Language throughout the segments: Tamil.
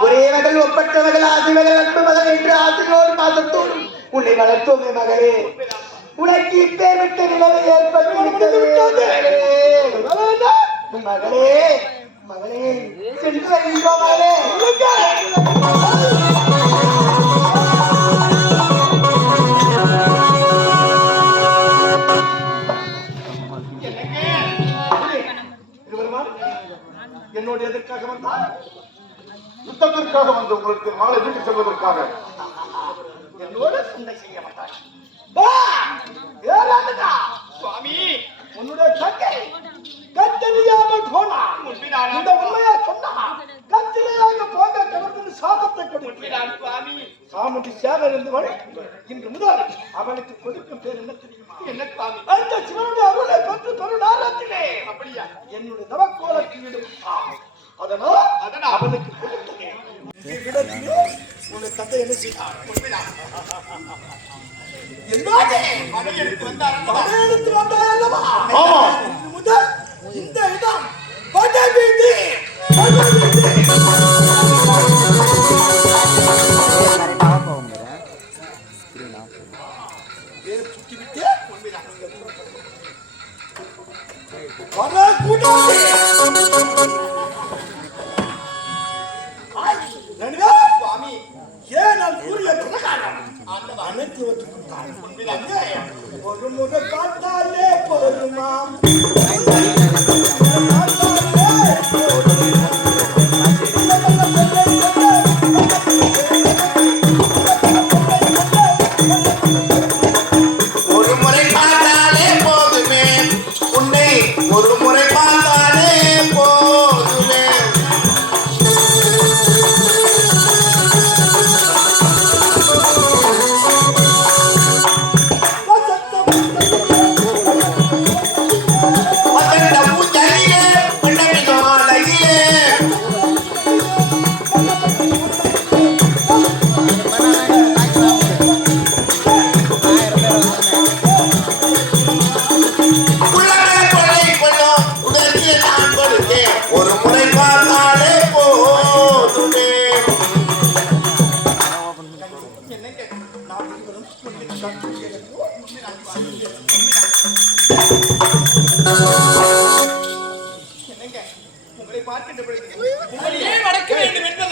ஒரே மகள் ஒப்பற்றவர்கள் ஆசிமகள் அன்பு மகள் என்று ஆசையோடு பாசத்தோடு உன்னை வளர்த்தோமே மகளே. உனக்கு இப்பேற்பட்ட நிலைமை ஏற்பட்டு மகளே. மகளே. சென்று வருகின்றோம் மகளே. இருவருமான், எதற்காக வந்தார் யுத்தத்திற்காக வந்து உங்களுக்கு மகளை வீட்டுக்கு செல்வதற்காக. என்னோட சண்டை செய்ய ஏறாதடா! சுவாமி! உன்னுடைய தங்கை கத்தறியாமல் போனா. இந்த உண்மையா சொன்னா கத்திரையாக போக கடந்து சாபத்தை கொடுக்கிறான் சுவாமி. சாமுண்டி சேகர் என்பவன் இன்று முதல் அவனுக்கு கொடுக்கும் பேர் என்ன தெரியுமா? என்ன சுவாமி? அந்த சிவனுடைய அருளை பெற்று பெரும் நேரத்திலே. அப்படியா? என்னுடைய தவக்கோலத்தில் ஈடுபட்டான் அதனால் அதனால் அவனுக்கு உன்னுடைய தந்தை என்ன செய்தார் உண்மைதான் என்னது மணி எடுத்து வந்தார் அனைத்து ஒரு முக காத்தாலே போதுமா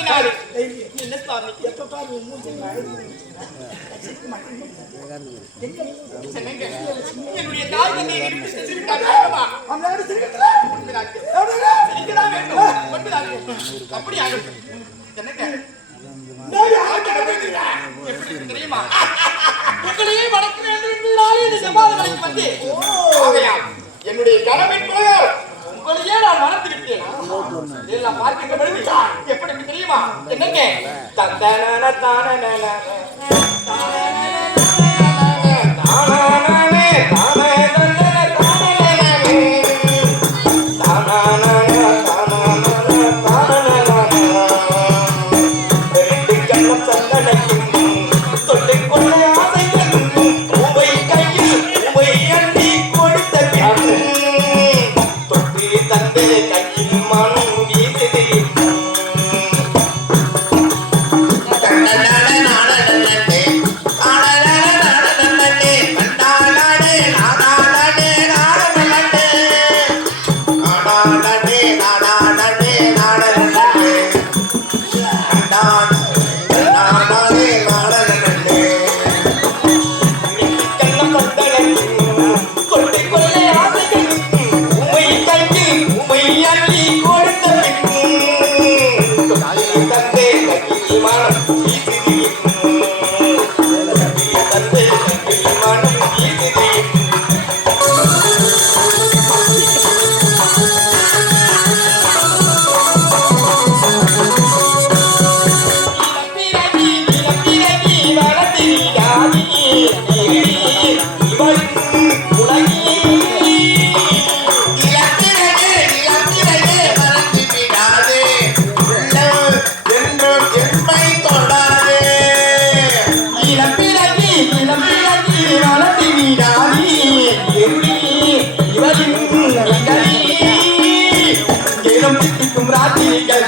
என்ன சுவாமி எப்ப பாரு என்னுடைய தாய் தந்தையை விட்டு சென்று விட்டார் அப்படி ஆகட்டும் என்னங்க தெரியுமா உங்களையே வேண்டும் சமாதானம் வந்து என்னுடைய கடமையின் பிரகாரம் உங்களையே நான் மறந்து எல்லாம் பார்க்கின்ற பொழுது எப்படி தெரியுமா? என்னங்க? தந்தன ராத்திரிகள்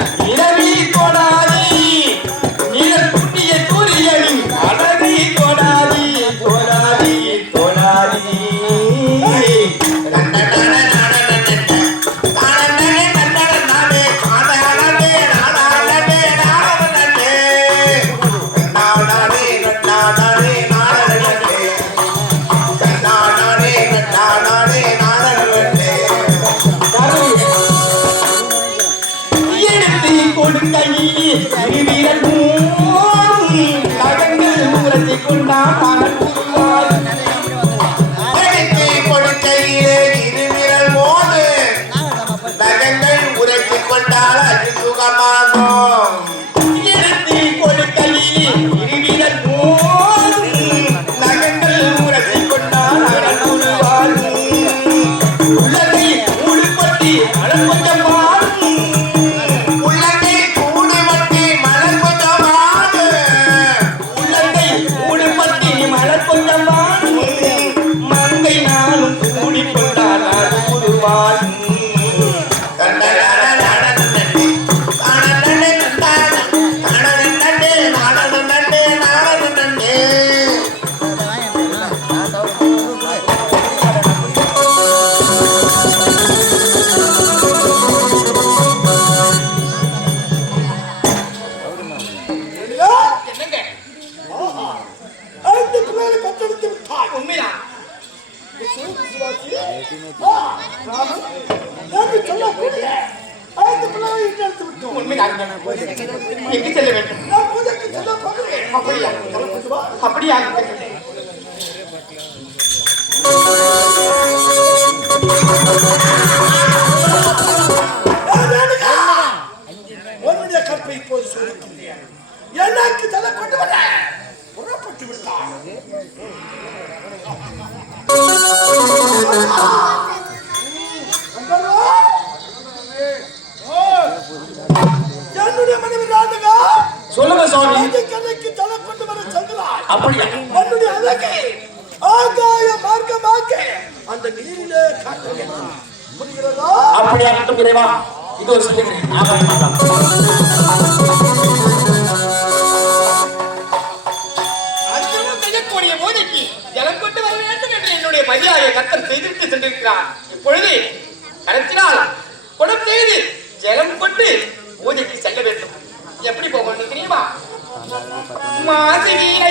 எங்கு செல்ல வேண்டும் அப்படியா அப்படியா உன்னுடைய கற்பை இப்போது சொல்லிக்கிறேன் எனக்கு தலை கொண்டு வர புறப்பட்டு விட்டான் சுவாமி கதைக்கு தலை கொண்டு வர சொல்கிறாள் அப்படியா? உன்னுடைய அழகை ஆகாய மார்க்கமாக்க அந்த நீரிலே காட்ட வேண்டும் புரிகிறதா? அப்படியா? மட்டும் இறைவா இதோ சொல்லுகிறேன். ஜலம் கொண்டு வர வேண்டும் என்று என்னுடைய மரியாதை கத்தர் செய்திருக்க சென்றிருக்கிறார் இப்பொழுது கலத்தினால் குடம் செய்து ஜலம் கொண்டு பூஜைக்கு செல்ல வேண்டும். எப்படி போகணும் தெரியுமா? மாசினியை